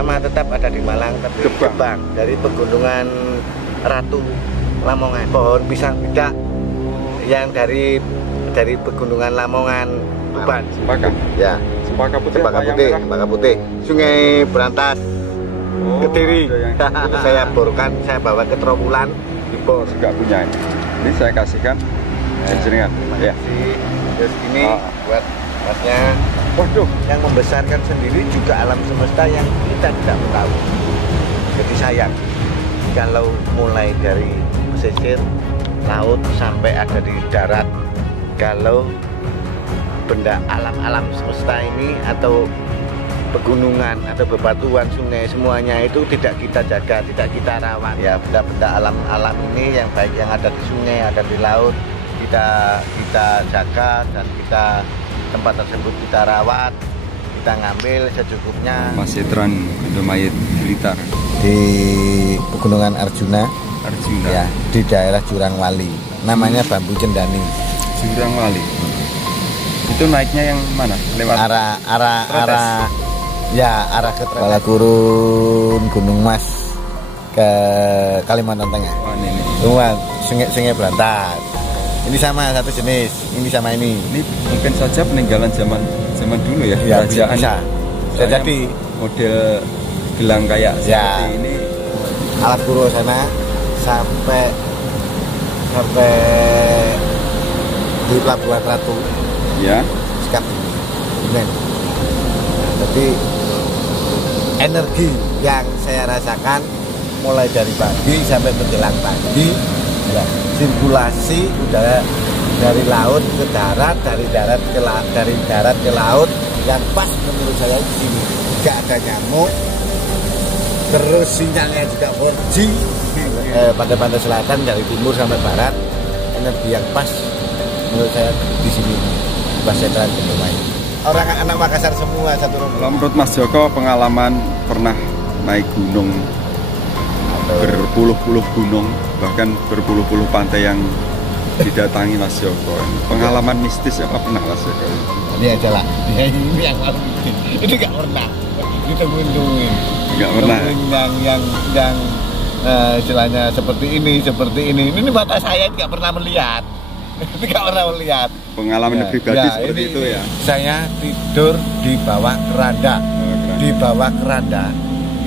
sama tetap ada di Malang, tapi Gebang dari pegunungan Ratu Lamongan. Pohon pisang beda yang dari pegunungan Lamongan Tuban. Cempaka. Ya. Cempaka putih. Cempaka putih. Sungai Berantas. Kediri. Itu saya borkan, saya bawa ke Trawulan di bor. Juga punya ini. Ini saya kasihkan. Jenengan. Ya. Terus ini buat masnya. Waduh, yang membesarkan sendiri juga alam semesta yang kita tidak tahu. Jadi sayang kalau mulai dari pesisir laut sampai ada di darat, kalau benda alam semesta ini atau pegunungan atau bebatuan sungai semuanya itu tidak kita jaga, tidak kita rawat, ya benda-benda alam ini yang baik yang ada di sungai, ada di laut, kita jaga dan kita tempat tersebut kita rawat, kita ngambil secukupnya. Mas Setran Indomayit Blitar di Pegunungan Arjuna ya, di daerah Jurang Wali, namanya Bambu Cendani. Jurang Wali itu naiknya yang mana? Lewat arah ke Kuala Gurun, Gunung Mas ke Kalimantan Tengah. Oh, ini. Sungai Berantas. Ini sama satu jenis, ini sama ini. Ini mungkin saja peninggalan zaman dulu ya, ya kerajaan. Bisa jadi model gelang kayak seperti ini. Alat Puro sana sampai di Pelabuhan Ratu. Ya. Sikap ini. Jadi energi yang saya rasakan mulai dari pagi sampai menjelang pagi, ya, sirkulasi udara dari laut ke darat, dari darat ke laut yang pas menurut saya di sini. Tidak ada nyamuk, terus sinyalnya juga 4G pada pantai selatan dari timur sampai barat, energi yang pas menurut saya di sini. Mas Setran Indomayit. Orang anak Makassar semua satu rombongan. Menurut Mas Joko, pengalaman pernah naik gunung berpuluh-puluh gunung, bahkan berpuluh-puluh pantai yang didatangi Mas Joko. Pengalaman mistis apa pernah Mas Joko? Ini aja lah. Ini yang paling mistis. Ini nggak pernah. Ditemuin. Nggak pernah. Yang istilahnya seperti ini. Ini mata saya nggak pernah melihat. Tidak pernah melihat. Pengalaman pribadi seperti itu ya. Saya tidur di bawah keranda. Di bawah keranda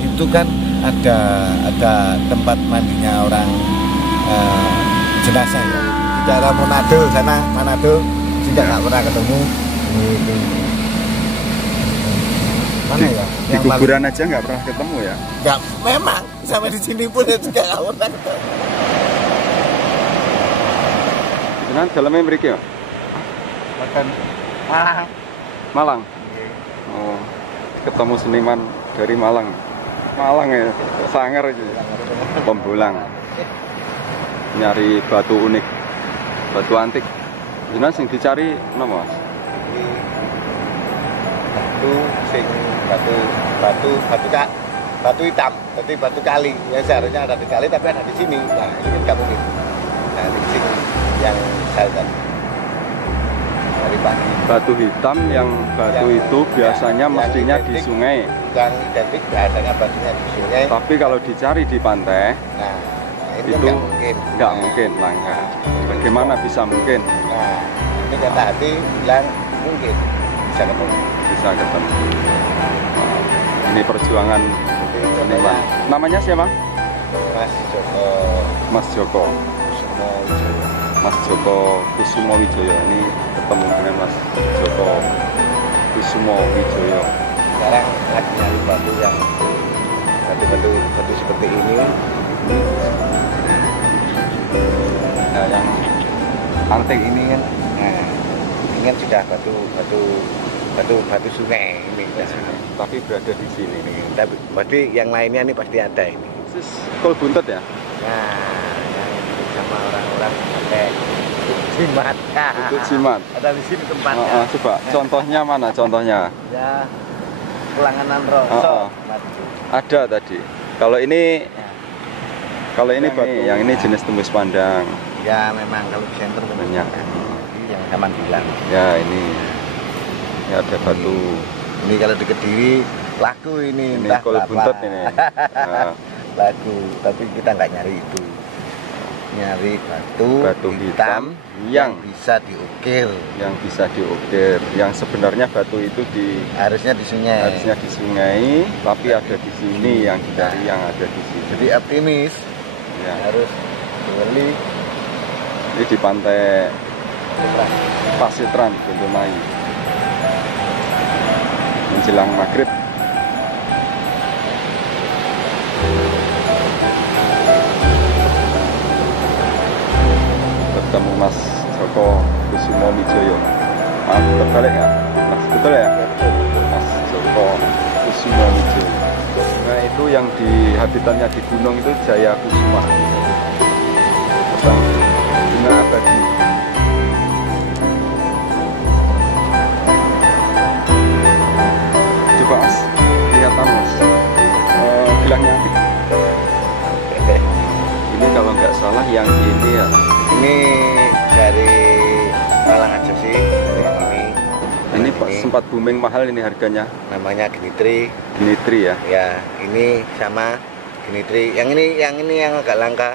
itu kan ada tempat mandinya orang jenazah ya. Di daerah Manado sana, tidak pernah ketemu. Mana ya? Di kuburan aja nggak pernah ketemu ya? Nggak, memang sampai di sini pun juga nggak pernah ketemu. Nah, dalamnya mriki ya? Makan Malang. Oh, ketemu seniman dari Malang. Malang ya, sangar aja. Pembulang. Nyari batu unik, batu antik. Jenengan sing dicari napa, Mas? Batu hitam, tapi batu kali. Ya seharusnya ada di kali tapi ada di sini. Nah, ini nggak mungkin. Nah, di sini yang saya tadi dari pagi. Batu hitam yang itu biasanya mestinya di sungai. Yang identik biasanya batunya di sungai. Tapi kalau dicari di pantai, nah ini itu nggak mungkin langka. Bagaimana bisa mungkin? Nah, ini kata hati bilang mungkin bisa ketemu. Ini perjuangan seniman. Namanya siapa? Mas Joko. Mas Joko Kusumo Wijoyo. Ini ketemu dengan Mas Joko Kusumo Wijoyo. Sekarang lagi nyari batu yang batu seperti ini. Nah, yang antik ini kan, ini kan sudah batu sungai ini. Tapi berada di sini. Tapi berarti yang lainnya ini pasti ada ini. Kol buntut ya? Nah, yang sama orang-orang pakai jimat. Untuk jimat. Ada di sini tempatnya. Coba contohnya mana contohnya? Ya, Pulanganan Roso. Ada tadi. Kalau ini batu, yang ini jenis tembus pandang. Ya, memang kalau di sentrum banyak. Yang Taman Bilang. Ya, ini ada batu. Ini kalau di Kediri laku ini Ini entah kol berapa. buntet ini. Nah, Laku, tapi kita nggak nyari itu. Nyari batu hitam yang bisa diukir. yang bisa diukir. Yang sebenarnya batu itu Harusnya di sungai. harusnya di sungai, tapi ada di sini yang dicari yang ada di sini. Jadi optimis Ya, harus beli ini di pantai Pasitran, Gondomayu. Menjelang maghrib. Bertemu Mas Joko Kusumo Wijoyo. Maaf, terbalik ya? Mas, betul ya? Mas Joko Kusumo Wijoyo. Nah, itu yang di habitatnya di gunung itu Jaya Kusuma. Tentang bunga abadi. Coba Mas, lihat Mas. Bilangnya ini kalau nggak salah yang ini ya. ini dari Malang aja sih. Ini Pak, sempat booming mahal ini harganya. Namanya Genitri. Genitri ya. Ya, ini sama Genitri. Yang ini yang agak langka,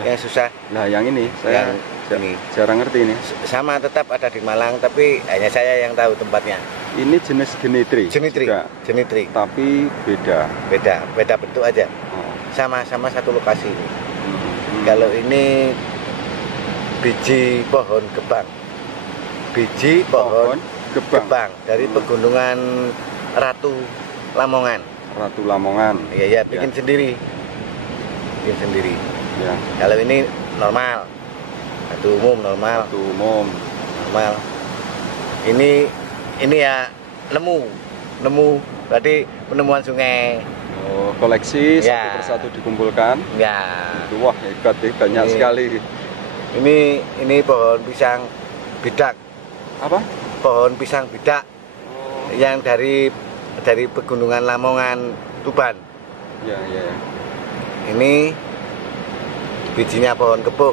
yang susah. Nah, yang ini saya ini jarang ngerti ini. sama tetap ada di Malang, tapi hanya saya yang tahu tempatnya. Ini jenis genitri. Genitri, juga, Genitri. tapi beda. Beda bentuk aja. Oh. Sama satu lokasi ini. Hmm. Kalau ini biji pohon gebang. Biji pohon gebang dari pegunungan Ratu Lamongan. Ratu Lamongan. Iya, bikin sendiri. Bikin sendiri. Ya. Kalau ini normal. Batu umum normal. Batu umum. Normal. Ini ya nemu berarti penemuan sungai. Oh, koleksi Ya. satu persatu dikumpulkan. Ya. Itu, wah hebat ya, banyak Ini. sekali. Ini pohon pisang bidak. Apa? Pohon pisang bidak Oh, yang dari pegunungan Lamongan Tuban. ya. Ini bijinya pohon kepuk.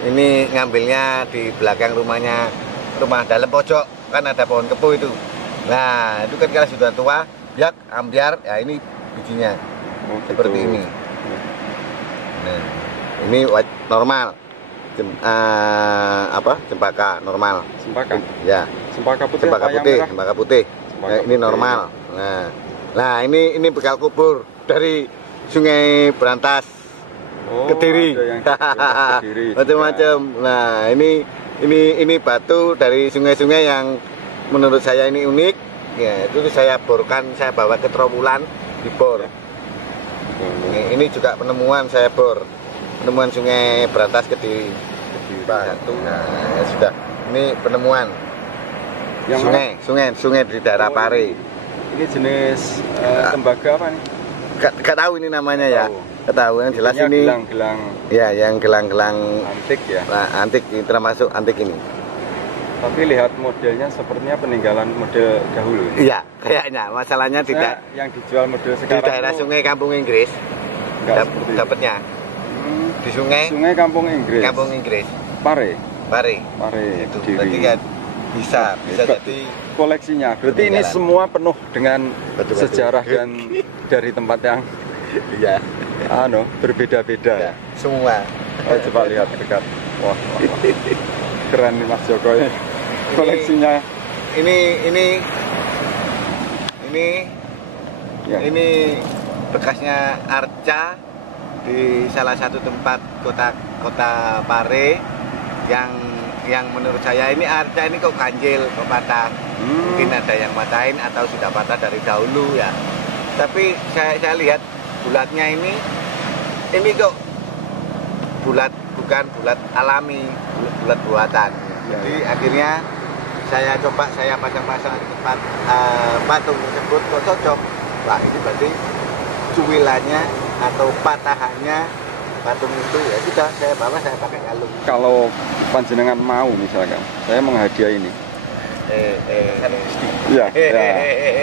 Ini ngambilnya di belakang rumah dalam pojok, kan ada pohon kepuk itu. Nah, itu kan kalau sudah tua, biak, ambiar, ya ini bijinya Oh, seperti gitu. ini. Nah, ini normal. Cempaka normal. Cempaka. Ya, Cempaka putih. cempaka apa yang putih, merah? cempaka putih. Cempaka Nah, ini putih. normal. Nah, ini bekal kubur dari Sungai Berantas. Oh, Kediri, ada yang Kediri juga. macam-macam. Nah, ini batu dari sungai-sungai yang menurut saya ini unik. Ya, itu saya borkan, saya bawa ke Trawulan, dibor. Ini juga penemuan saya bor, penemuan Sungai Berantas Kediri. Satu. Nah, ya sudah. Ini penemuan Yang sungai di daerah Oh, Pare. Ini jenis tembaga apa nih? Gak tahu ini namanya ya. Tahu. Gak tahu yang jelas Intinya ini. gelang-gelang Ya, yang gelang-gelang antik ya. antik, termasuk antik ini. Tapi lihat modelnya sepertinya peninggalan model dahulu. Iya, kayaknya masalahnya Saya tidak yang dijual model di sekarang daerah itu sungai Kampung Inggris. nggak seperti itu. Dapatnya Hmm, di sungai Sungai Kampung Inggris. Kampung Inggris, Pare. Pare. Pare Itu Kediri. berarti kan bisa Hebat. jadi Koleksinya. Berarti ini peninggalan. semua penuh dengan Batu-batu. sejarah dan dari tempat yang iya, berbeda-beda. ya, semua. Oh, coba lihat dekat. Wah. Keren nih Mas Joko ini. Koleksinya. Ini Ya. ini bekasnya arca di salah satu tempat kota Pare yang menurut saya ini arca ini kok ganjil, kok patah. Mungkin ada yang matahin atau sudah patah dari dahulu ya. Tapi saya lihat bulatnya ini kok bulat, bukan bulat alami, bulat buatan. Jadi akhirnya saya pasang-pasang di tempat patung tersebut kok cocok. Wah, ini berarti cuwilannya atau patahannya patung itu ya sudah saya bawa, saya pakai kalung. Kalau panjenengan mau misalkan, saya menghadiah ini. Iya,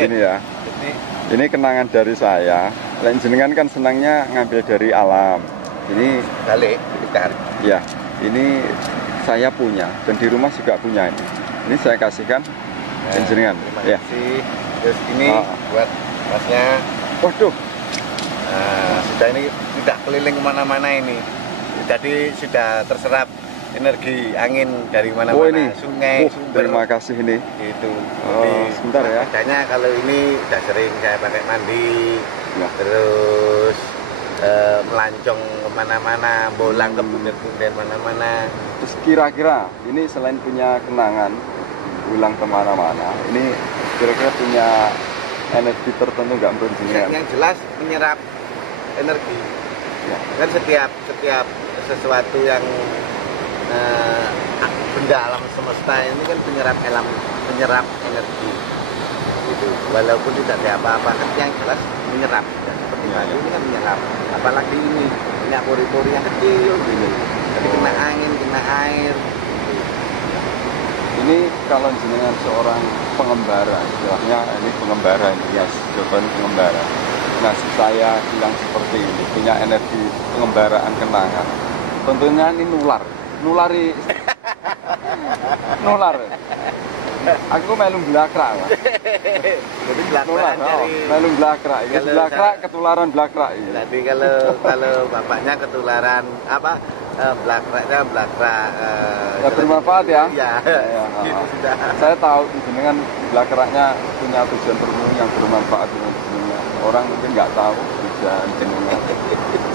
ini ya. Jadi, Ini kenangan dari saya. Lain jenengan kan senangnya ngambil dari alam. Ini balik kita ya, ini saya punya dan di rumah juga punya ini. Ini saya kasihkan dan jenengan. terima Ya. kasih. Terus ini Oh. buat ampasnya. Waduh. Nah, sudah ini tidak keliling kemana-mana ini. Jadi sudah terserap energi angin dari mana-mana, Oh, ini sungai, sumber. terima kasih ini. Gitu. Oh, sebentar ya. Makanya kalau ini udah sering saya pakai mandi, Ya. terus melancong kemana-mana, bolang ke bunden-bunden mana-mana. Terus kira-kira ini selain punya kenangan pulang kemana-mana, ini kira-kira punya energi tertentu nggak menurut jenengan? Yang jelas menyerap energi. Ya. Kan setiap sesuatu yang benda alam semesta ini kan menyerap energi. Gitu. Walaupun tidak ada apa-apa, yang jelas menyerap. Ya, seperti batu ini kan menyerap. Apalagi ini punya pori-pori yang kecil gitu. Jadi kena angin, kena air. Ini kalau jenengan seorang pengembara, istilahnya ini pengembara ini ya, jawaban pengembara. Nasib saya bilang seperti ini, punya energi pengembaraan kenangan. Tentunya ini nular. Aku melu blakrak, Mas. Jadi Nular, melu blakrak. Ini blakrak ketularan blakrak. Jadi kalau bapaknya ketularan apa? Blakraknya blakrak. Ya bermanfaat ya. Iya. Gitu sudah. Saya tahu jenengan blakraknya punya tujuan tertentu yang bermanfaat dengan jenengan. Orang mungkin nggak tahu tujuan jenengan.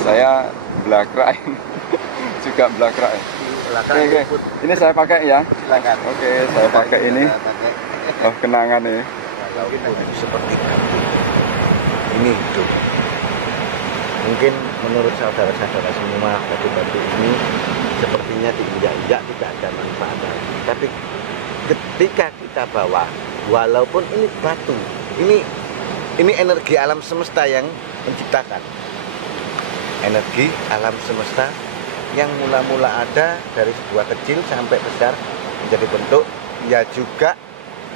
Saya blakrak juga blakrak. Oke. Ini saya pakai ya. Silakan. Oke, saya pakai ini. Oh, kenangan nih. Walaupun seperti batu, ini hidup. Mungkin menurut saudara-saudara semua, batu-batu ini sepertinya diinjak-injak tidak ada manfaatnya. Tapi ketika kita bawa, walaupun ini batu, ini energi alam semesta yang menciptakan. Energi alam semesta yang mula-mula ada dari sebuah kecil sampai besar menjadi bentuk, ya juga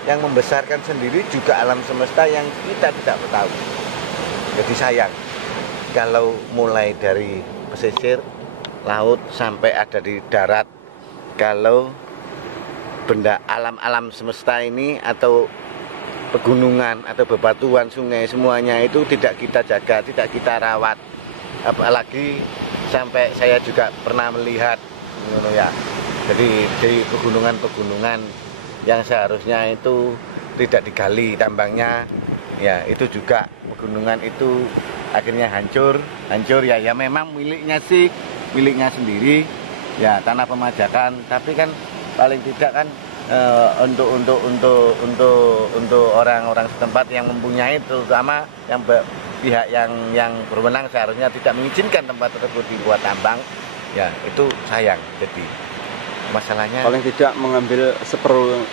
yang membesarkan sendiri juga alam semesta yang kita tidak tahu. Jadi sayang kalau mulai dari pesisir laut sampai ada di darat, kalau benda alam semesta ini atau pegunungan atau bebatuan, sungai, semuanya itu tidak kita jaga, tidak kita rawat. Apalagi sampai saya juga pernah melihat ya. Jadi di pegunungan-pegunungan yang seharusnya itu tidak digali tambangnya, ya itu juga pegunungan itu akhirnya hancur ya memang miliknya sendiri ya, tanah pemajakan, tapi kan paling tidak kan untuk orang-orang setempat yang mempunyai, terutama yang pihak yang berwenang seharusnya tidak mengizinkan tempat tersebut dibuat tambang, ya itu sayang. Jadi masalahnya paling tidak mengambil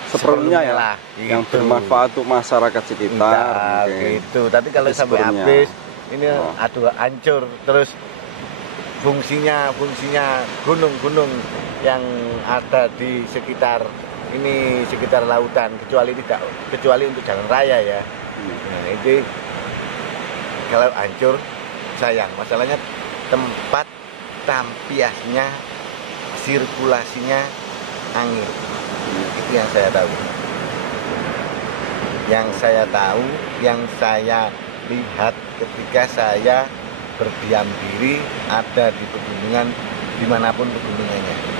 seperlunya ya lah, yang gitu. Bermanfaat untuk masyarakat sekitar gitu. Tapi kalau sampai habis ini aduh hancur, terus fungsinya gunung-gunung yang ada di sekitar lautan, kecuali untuk jalan raya ya. Nah, itu kalau hancur sayang. Masalahnya tempat tampiasnya, sirkulasinya angin. Itu yang saya tahu. Yang saya lihat ketika saya berdiam diri ada di pegunungan, dimanapun pegunungannya.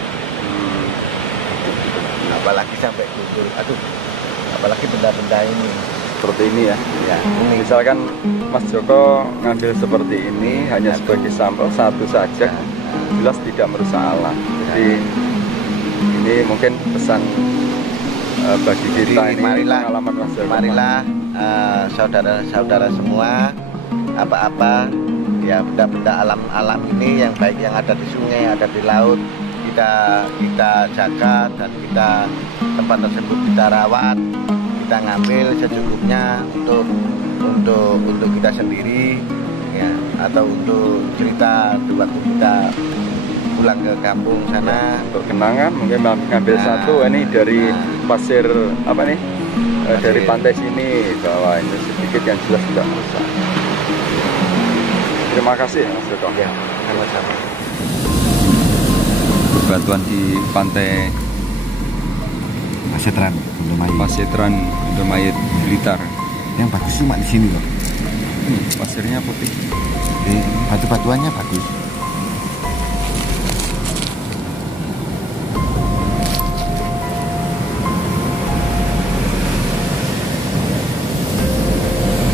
Apalagi sampai gugur, apalagi benda-benda ini seperti ini ya. Ini. Misalkan Mas Joko ngambil seperti ini hanya sebagai sampel satu saja, jelas tidak merusak alam. Jadi ini mungkin pesan bagi kita. Ini pengalaman Mas Joko. Marilah saudara-saudara semua, apa-apa ya benda-benda alam ini yang baik yang ada di sungai, ada di laut, kita jaga dan tempat tersebut kita rawat, kita ngambil secukupnya untuk kita sendiri ya, atau untuk cerita waktu kita pulang ke kampung sana untuk kenangan. Mungkin ngambil satu ini dari pasir apa nih, dari pantai sini, bahwa ini sedikit yang jelas tidak merusak. Terima kasih Mas Joko. Ya, sama-sama. Batuan di pantai Pasetran, Indomayit Blitar. Yang bagus cuma di sini loh. pasirnya putih. Di batu-batuannya bagus.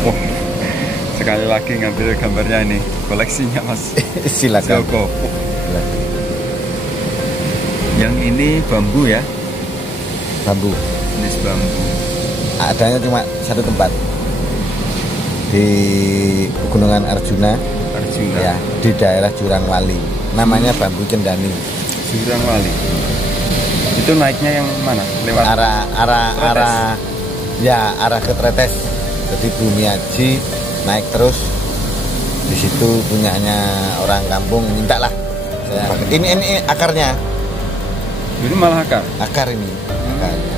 Oh, sekali lagi ngambil gambarnya ini, koleksinya Mas Silakan. Joko. Yang ini bambu ya, Bambu. jenis bambu. Adanya cuma satu tempat di Pegunungan Arjuna, Arjuna. ya, di daerah Jurang Wali. Namanya bambu cendani. Jurang Wali. Itu naiknya yang mana? Lewat Arah arah ke Tretes. Jadi Bumi Aji naik terus. Di situ punyanya orang kampung, minta lah. Ini akarnya. Ini malah akar. Akar ini. Akarnya.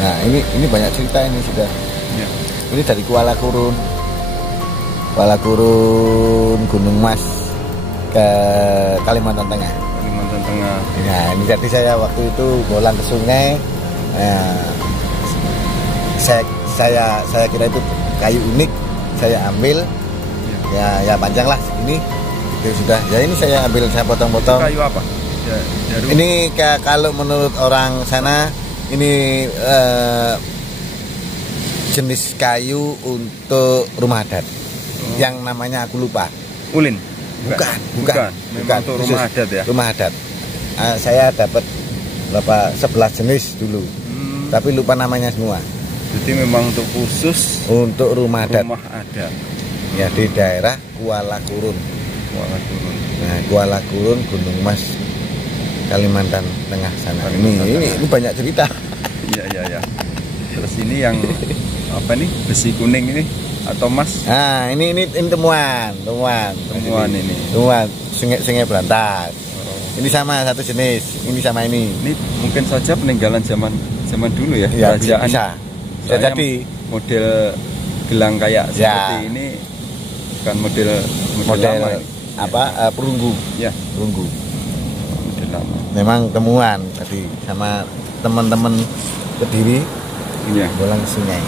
Nah, ini banyak cerita ini sudah. Ya. Ini dari Kuala Kurun. Kuala Kurun, Gunung Mas ke Kalimantan Tengah. Kalimantan Tengah. Nah, ini jadi saya waktu itu bolang ke sungai. Saya kira itu kayu unik, saya ambil. Ya panjang lah segini. Itu sudah. Ya ini saya ambil, saya potong-potong. Kayu apa? Ya, jarum. Ini kalau menurut orang sana ini jenis kayu untuk rumah adat. Yang namanya aku lupa. Ulin. Bukan. Memang untuk rumah adat ya. Rumah adat. Saya dapat berapa 11 jenis dulu. Tapi lupa namanya semua. Jadi memang untuk khusus Untuk rumah adat. rumah adat. Ya, di daerah Kuala Kurun. Kuala Kurun. Nah, Kuala Kurun, Gunung Mas, Kalimantan Tengah sana. Ini banyak cerita. Iya. Terus ini yang apa nih? Besi kuning ini atau emas? Nah, ini temuan ini. Temuan sungai berantas. Ini sama satu jenis. Ini sama ini. Ini mungkin saja peninggalan zaman dulu ya, Ya, kerajaan. bisa jadi model gelang kayak seperti ini bukan model lama ini. Perunggu. Ya, Perunggu. model lama. Memang temuan tadi sama teman-teman Kediri Iya. bolang sungai.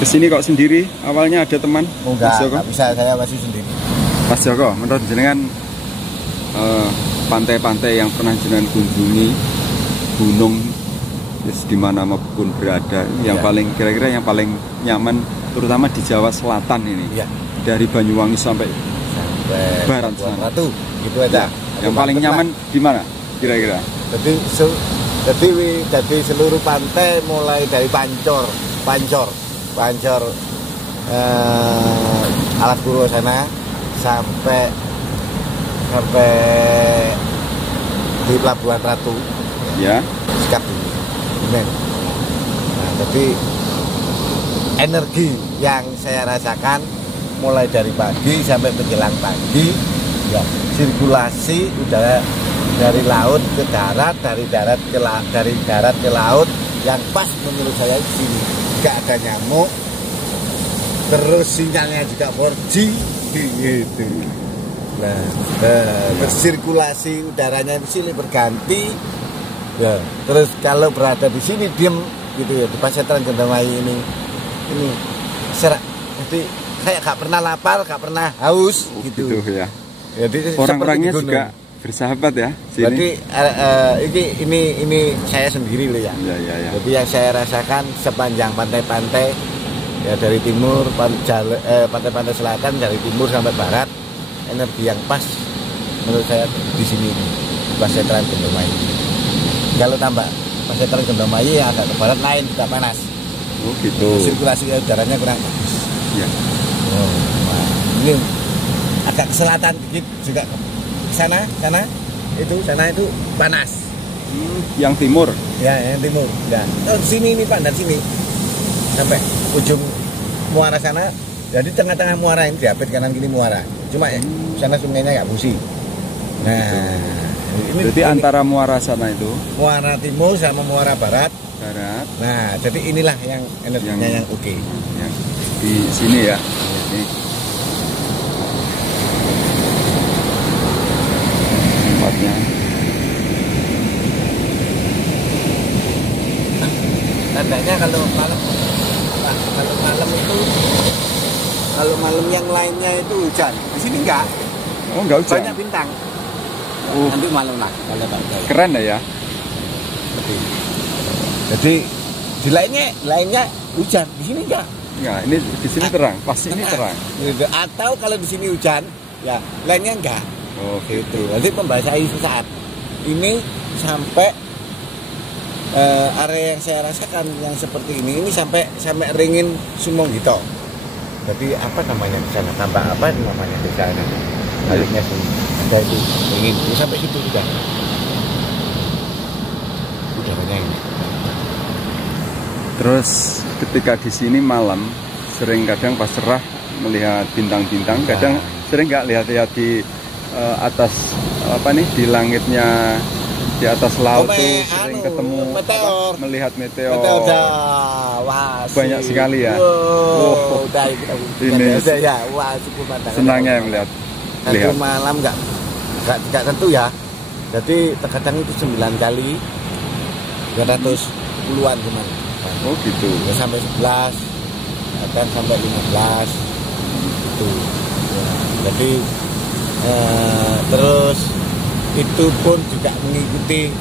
Kesini kok sendiri? Awalnya ada teman? Mas Joko? Enggak bisa, saya masih sendiri. Mas Joko, menurut jenengan pantai-pantai yang pernah jenengan kunjungi, gunung di mana maupun berada, yang paling kira-kira yang paling nyaman, terutama di Jawa Selatan ini, dari Banyuwangi sampai barat sana. Ratu, gitu aja. Yang paling nyaman di mana kira-kira? Jadi seluruh pantai mulai dari Pancor, Alas Purwo sana sampai di Pelabuhan Ratu. Ya. Sikap dulu. Nah, tapi energi yang saya rasakan mulai dari pagi sampai menjelang pagi, ya, sirkulasi udara dari laut ke darat, dari darat ke laut, yang pas menurut saya di sini nggak ada nyamuk, terus sinyalnya juga 4G gitu. Nah, bersirkulasi udaranya di sini berganti. Ya, terus kalau berada di sini diem gitu ya, di Pasetan Gendamai ini serak. Jadi saya nggak pernah lapar, nggak pernah haus gitu. Ya. Jadi orang-orangnya juga bersahabat ya sini. Jadi ini saya sendiri loh ya. Ya. Jadi yang saya rasakan sepanjang pantai-pantai ya, dari timur pantai-pantai selatan, dari timur sampai barat, energi yang pas menurut saya di sini Pasetan Gendamai. Kalau tambah Pasetan Gendamai ya agak ke barat lain juga panas. Oh gitu. Sirkulasi udaranya kurang bagus. Ya. Nah, ini agak ke selatan dikit juga, sana itu panas. Yang timur. Ya, yang timur. Ya. Oh, sini ini Pak, dari sini sampai ujung muara sana. Jadi tengah-tengah muara ini diapit kanan kiri muara. Cuma ya sana sungainya nggak fungsi. Nah, Berarti antara muara sana itu, muara timur sama muara barat. Nah, jadi inilah yang energinya yang oke. Yang di sini ya. Ini tempatnya. Tandanya kalau malam itu kalau malam yang lainnya itu hujan. Di sini enggak. Oh, enggak hujan. Banyak bintang. Oh. Nanti malam lagi kalau enggak hujan. Keren ya. Jadi di lainnya hujan, di sini enggak. Enggak, ini di sini terang, pas ini terang. Atau kalau di sini hujan, ya lainnya enggak. Oh, Gitu. Nanti membasahi sesaat. Ini sampai area yang saya rasakan yang seperti ini sampai ringin Sumong gitu. Jadi apa namanya di sana? Tambah apa namanya di sana? Baliknya sini. Ada itu ringin. Itu sampai situ sudah. Sudah banyak ini. Terus ketika di sini malam, sering kadang pas cerah melihat bintang-bintang, kadang sering nggak lihat-lihat di atas apa nih di langitnya, di atas laut tuh sering ketemu meteor. Melihat meteor. Wah, banyak sekali ya. Wow, udah ini ya. Wah, cukup mantap. Senangnya melihat. Satu malam nggak tentu ya. Jadi terkadang itu 9 kali 310-an cuman. Oh gitu. Ya, sampai 11, akan sampai 15 itu. Ya, jadi terus itu pun juga mengikuti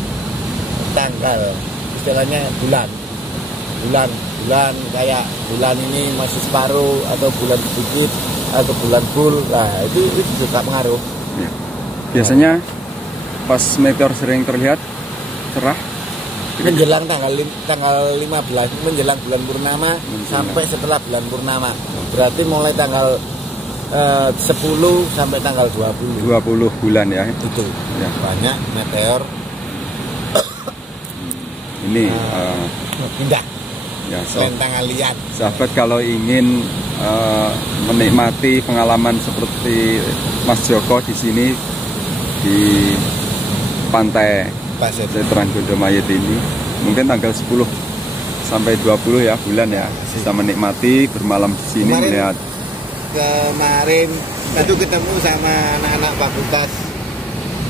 tanggal, istilahnya bulan kayak bulan ini masih separuh atau bulan sedikit atau bulan full. Nah itu juga pengaruh ya. Biasanya pas meteor sering terlihat cerah menjelang tanggal 15, menjelang bulan purnama sampai setelah bulan purnama. Berarti mulai tanggal 10 sampai tanggal 20 bulan ya. Itu ya. Banyak meteor ini indah ya, tanggal lihat. Sahabat kalau ingin menikmati pengalaman seperti Mas Joko di sini di pantai Veteran Gondomayit ini, mungkin tanggal 10 sampai 20 ya bulan ya, bisa menikmati bermalam di sini. Kemarin itu ketemu sama anak-anak fakultas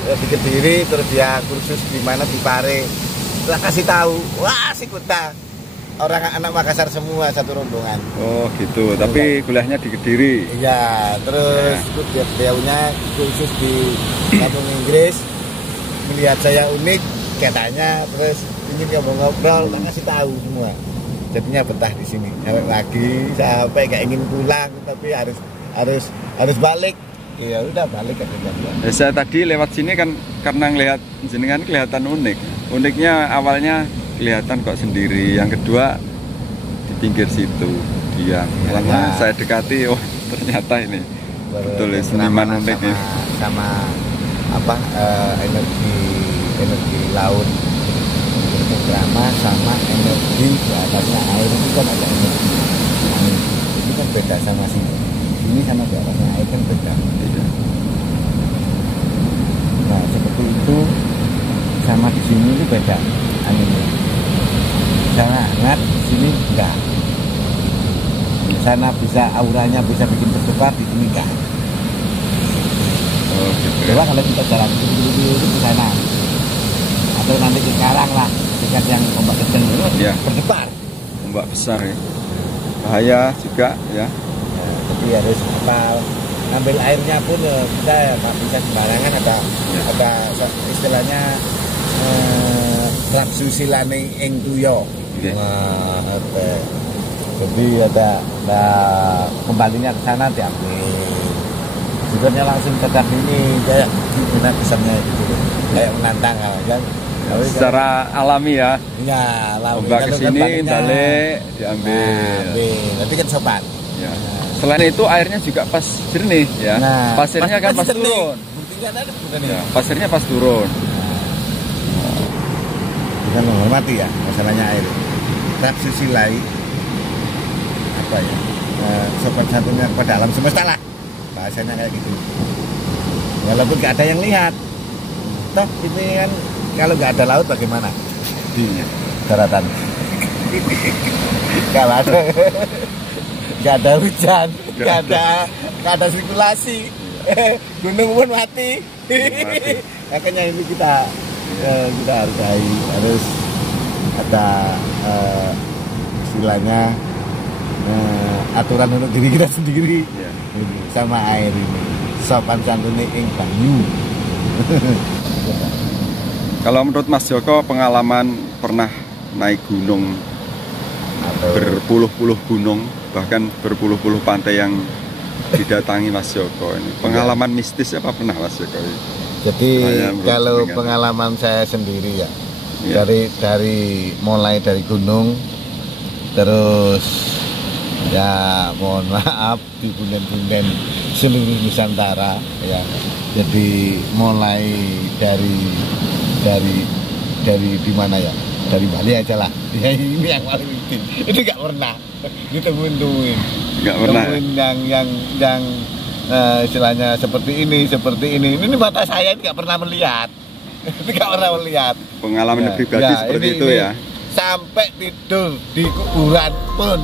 di Kediri, terus dia kursus di mana di Pare. Setelah kasih tahu, wah si kuta orang anak Makassar semua satu rombongan. Oh gitu, tapi kuliahnya di Kediri. Iya, terus beliaunya kursus di kampung Inggris, melihat saya unik katanya, terus ingin ngobrol, tak kasih tahu semua. Jadinya betah di sini sampai gak ingin pulang, tapi harus balik. Ya udah balik aja. Ya, saya tadi lewat sini kan karena ngelihat jenengan kelihatan unik. Uniknya awalnya kelihatan kok sendiri, yang kedua di pinggir situ diam. Lama saya dekati, oh ternyata ini betul seniman unik ya. Sama apa energi laut, drama sama energi di atasnya air itu kan ada energi. Ini kan beda sama sini. Ini sama di atasnya air kan beda. Nah seperti itu sama di sini itu beda anginnya. Sana hangat, di sini enggak. Di sana bisa auranya bisa bikin berdebar, di sini enggak. Oh, gitu. Coba kalau kita jalan itu di sana, atau nanti di Karang lah, dekat yang ombak kencang itu ya. Berdebar. Ombak besar ya, bahaya juga ya. Tapi harus hafal. Ngambil airnya pun kita nggak bisa sembarangan, ada istilahnya rapsusilane ing tuyo. Okay. Jadi ada kembalinya ke sana diambil. Sebenarnya langsung ke ini kayak gimana kesannya gitu, kayak menantang kan. Secara alami ya. Iya, alami. Ombak ke sini balik diambil. Nanti kan sopan. Ya. Selain itu airnya juga pas jernih ya. Nah, pasirnya kan pas turun. Buktinya ada bukan ya, pasirnya pas turun. Bukan menghormati ya masalahnya air. Rapsusilai apa ya? Sopan santunnya kepada alam semesta lah. Bahasanya kayak gitu. Walaupun nggak ada yang lihat. Toh ini kan kalau nggak ada laut bagaimana? Di daratan. Kalau ada nggak ada hujan, nggak ada sirkulasi, gunung pun mati. Makanya ini kita harus ada istilahnya aturan untuk diri kita sendiri. Ya. Ini, sama air ini sopan santune ing banyu. Kalau menurut Mas Joko, pengalaman pernah naik gunung, berpuluh-puluh gunung, bahkan berpuluh-puluh pantai yang didatangi Mas Joko ini, pengalaman mistis apa pernah Mas Joko? Jadi kalau pengalaman saya sendiri ya, Ya. dari mulai dari gunung, terus ya mohon maaf di punden-punden seluruh Nusantara ya. Jadi mulai dari di mana ya? Dari Bali aja lah. Ya, ini yang paling penting. Itu nggak pernah ditemuin. Nggak pernah. Temuin yang istilahnya seperti ini. Ini mata saya ini nggak pernah melihat. Nggak pernah melihat. Pengalaman Ya, pribadi ya, seperti ini, itu ya. Sampai tidur di kuburan pun,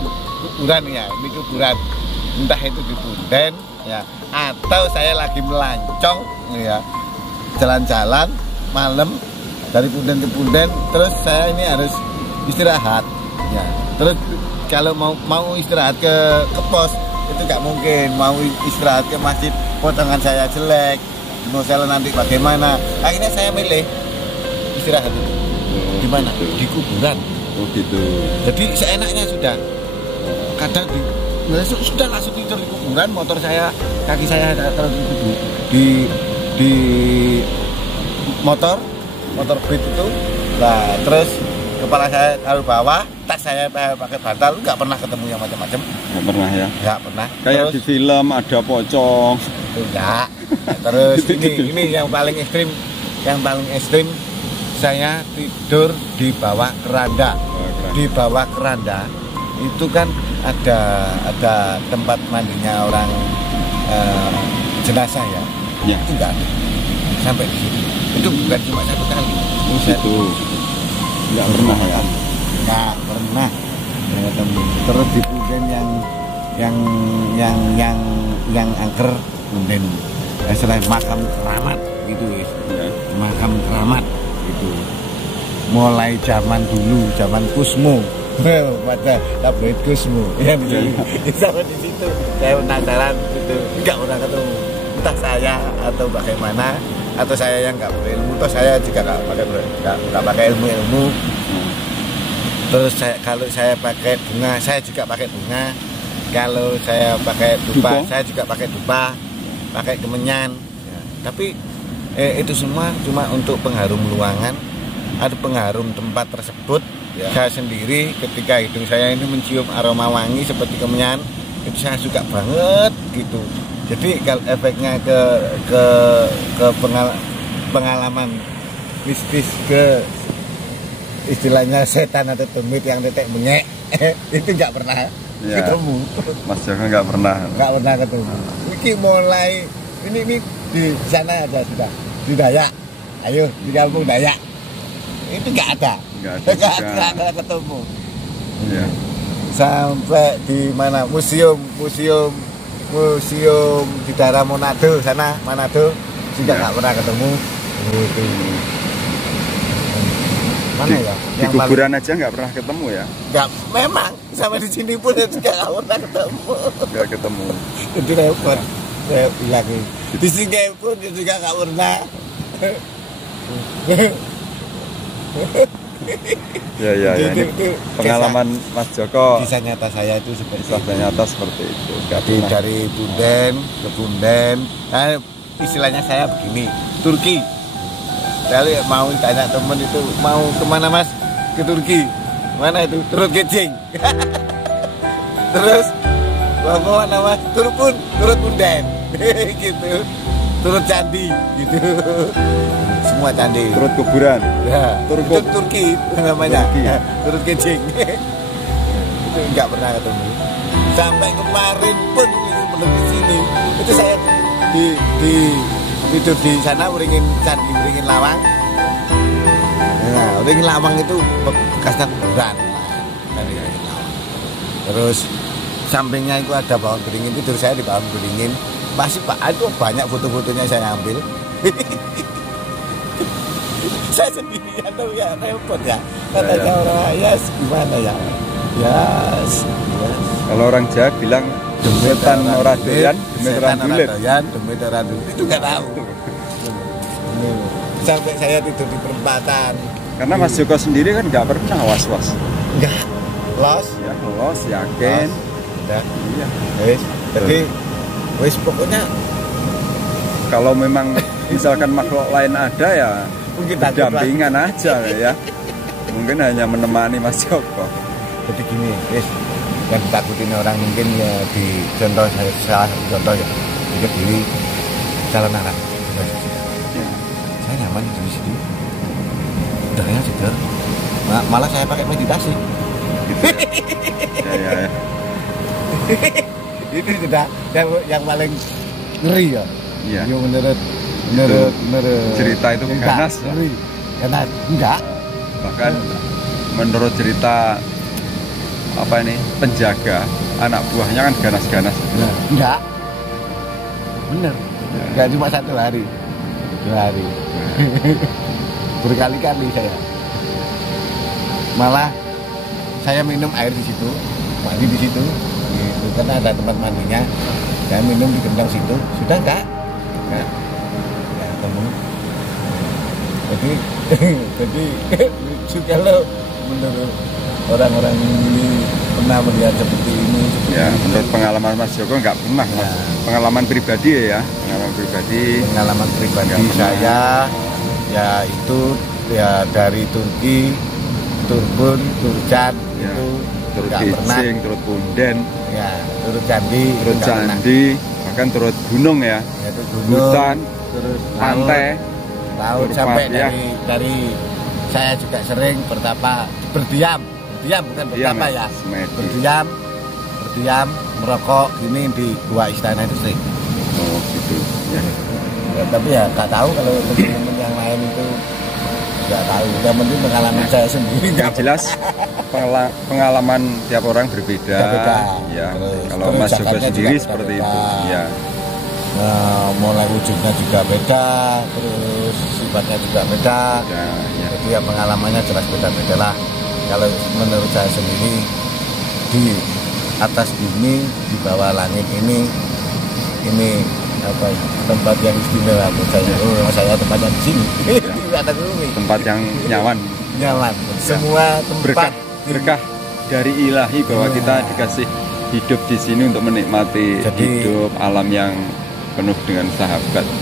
ya, ini kuburan. Entah itu di Punden ya, atau saya lagi melancong ya, jalan-jalan malam dari Punden ke Punden, terus saya ini harus istirahat ya. Terus kalau mau istirahat ke pos itu nggak mungkin, mau istirahat ke masjid potongan saya jelek, mau saya nanti bagaimana, akhirnya saya milih istirahat itu di mana, di kuburan. Oh gitu. Jadi seenaknya sudah, kadang sudah langsung tidur di kuburan, motor saya, kaki saya taruh di motor beat itu. Nah terus kepala saya taruh bawah, tas saya pakai bantal, nggak pernah ketemu yang macam-macam. Nggak pernah ya. Nggak pernah. Kayak Terus, di film ada pocong. enggak. Terus ini yang paling ekstrim, saya tidur di bawah keranda. Di bawah keranda itu kan ada tempat mandinya orang jenazah ya. Ya. Itu enggak ada. Sampai di situ. Itu bukan cuma satu kali. Itu nggak pernah ya. Nggak pernah ketemu. Terus di Punden yang angker Punden, selain makam keramat gitu ya. Makam keramat itu mulai zaman dulu, zaman Kusmo. Pada tabloid Kusmo ya di sini. Sampai di situ saya penasaran itu, nggak pernah ketemu. Entah saya atau bagaimana, atau saya yang nggak berilmu, atau saya juga nggak pakai ilmu. Terus kalau saya pakai bunga, saya juga pakai bunga. Kalau saya pakai dupa, saya juga pakai dupa, pakai kemenyan. Ya. Tapi itu semua cuma untuk pengharum ruangan, ada pengharum tempat tersebut. Ya. Saya sendiri ketika hidung saya ini mencium aroma wangi seperti kemenyan, itu saya suka banget gitu. Jadi kalau efeknya ke pengalaman mistis, ke istilahnya setan atau tumit yang tetek bengek, itu nggak pernah ketemu. Mas Joko nggak pernah ketemu. Ini mulai ini di sana ada sudah di Dayak, ayo di kampung Dayak itu nggak ada ketemu. Ya. Sampai di mana museum di daerah Manado sana, juga nggak pernah ketemu. Mana ya? Di kuburan aja nggak pernah ketemu ya? Nggak, memang sampai di sini pun juga nggak pernah ketemu. Nggak ketemu. Itu repot. Saya bilang di sini pun juga nggak pernah. Ya. Ini pengalaman Mas Joko. Kisah nyata saya itu seperti itu. Jadi dari Punden ke Punden, istilahnya saya begini, Turki. Saya mau tanya temen itu, mau kemana Mas? Ke Turki. Mana itu? Turut Gejing. Terus mau kemana Mas? Turut Punden. Gitu. Turut candi gitu. Semua candi. Turut kuburan. Ya, itu Turki namanya. Turut Gejing. Itu enggak pernah ketemu. Sampai kemarin pun belum di sini. Itu saya tidur di sana beringin candi, beringin lawang. Nah, beringin lawang itu bekasnya kuburan. Terus sampingnya itu ada bawang beringin, tidur saya di bawang beringin. Masih Pak, itu banyak foto-fotonya saya ambil. Saya sendirian tuh ya repot ya. Katanya orang ya gimana ya. Yes. Kalau orang Jawa bilang demetan ora doyan, demit ora dulit. Demit ora dulit. Itu nggak tahu. Sampai saya tidur di perempatan. Karena Mas Joko sendiri kan nggak pernah was-was. Enggak. Los. Ya, los, yakin. Ya. Iya. Jadi, wis pokoknya kalau memang misalkan makhluk lain ada ya mungkin dampingan aja ya. Mungkin hanya menemani Mas Joko. Jadi gini, wis yang ditakutin orang mungkin ya di contoh salah satu contoh ya di Kediri calon anak. Saya nyaman di situ. Udaranya segar. Malah saya pakai meditasi. Ya. Itu sudah yang paling ngeri ya. Iya. Yang menurut cerita itu ganas ya. Ngeri. Ganas enggak. Bahkan menurut cerita apa ini penjaga anak buahnya kan ganas-ganas. Enggak. Bener. Enggak cuma 1 hari. 2 hari. Berkali-kali saya. Malah saya minum air di situ, mandi di situ, gitu. Karena ada tempat mandinya. Saya minum di gendang situ, sudah enggak ketemu. Jadi lucu kalau menurut orang-orang ini pernah melihat seperti ini. Ya, menurut pengalaman Mas Joko nggak pernah, Mas. Pengalaman pribadi ya, Pengalaman pribadi saya, ya itu ya dari Turki, Turbun, Turcan ya, itu turut nggak pernah. Kijing, turut Punden, Ya, turut candi, turut candi, bahkan turut gunung ya, yaitu gunung, hutan, terus pantai, laut turut sampai ya. dari saya juga sering bertapa berdiam bukan bertapa ya, berdiam merokok gini di gua istana itu sering. Oh gitu ya. Ya, tapi ya nggak tahu kalau teman-teman yang lain itu nggak tahu. Yang penting pengalaman saya sendiri. Yang jelas pengalaman tiap orang berbeda. Ya. Kalau Mas Joko sendiri seperti itu. Ya. Nah, mulai wujudnya juga beda, terus sifatnya juga beda. Ya. Jadi ya pengalamannya jelas beda-beda lah. Kalau menurut saya sendiri di atas bumi, di bawah langit ini apa ya, tempat yang istimewa buat saya. Oh, saya tempatnya di sini. Di atas bumi. Tempat yang nyaman. Semua tempat berkah dari ilahi bahwa kita dikasih hidup di sini untuk menikmati hidup alam yang penuh dengan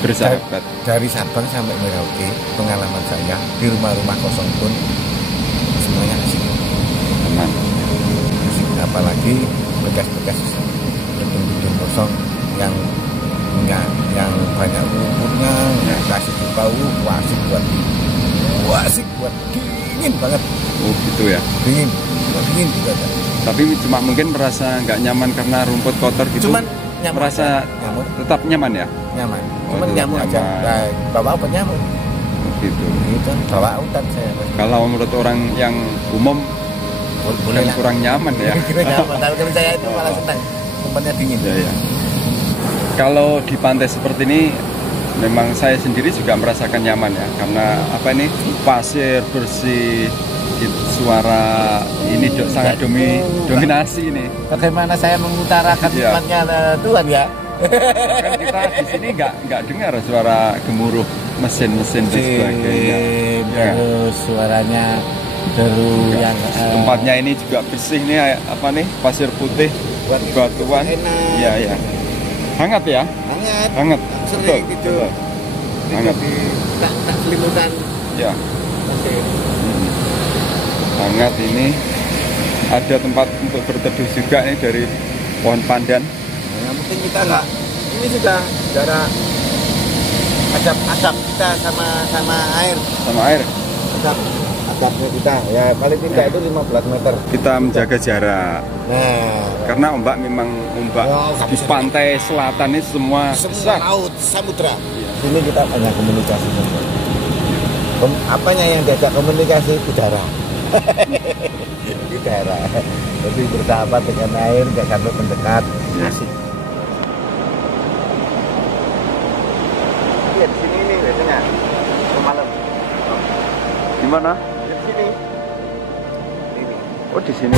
bersahabat. Dari Sabang sampai Merauke, pengalaman saya di rumah-rumah kosong pun semuanya asik. Aman. Apalagi bekas-bekas gedung-gedung kosong yang banyak lumpurnya, kasih bau, asik buat dingin banget. Oh gitu ya. Dingin juga kan. Tapi cuma mungkin merasa nggak nyaman karena rumput kotor gitu. Cuman nyaman, merasa tetap nyaman ya. Nyaman. Cuman nyamuk aja. Nah, bawa apa nyamuk? Gitu. Gitu. Bawa hutan saya. Kalau menurut orang yang umum boleh kurang nyaman ya. Nyaman. Tapi kalau saya itu malah senang. Tempatnya dingin. Ya. Kalau di pantai seperti ini memang saya sendiri juga merasakan nyaman ya, karena apa ini pasir bersih, suara ini sangat dominasi ini. Bagaimana saya mengutarakan nikmatnya Tuhan ya? Kan kita di sini nggak dengar suara gemuruh mesin-mesin dan sebagainya. Terus suaranya deru yang tempatnya ini juga bersih nih, apa nih, pasir putih, batuan. Iya. Hangat ya? Hangat. Sering gitu. Hangat. Tak selimutan. Ya. Hangat ini. Ada tempat untuk berteduh juga nih dari pohon pandan. Ya, mungkin kita nggak. Ini sudah jarak asap kita sama air. Sama air. Asapnya kita ya paling tidak itu 15 meter. Kita menjaga jarak. Nah, karena ombak di pantai selatan ini semua besar. Laut, samudra. Sini kita banyak komunikasi. Apanya yang diajak komunikasi? Udara. Udara. Jadi bersahabat dengan air, nggak sampai mendekat. Asik. Lihat sini nih biasanya malam. Di mana? Di sini. Oh di sini.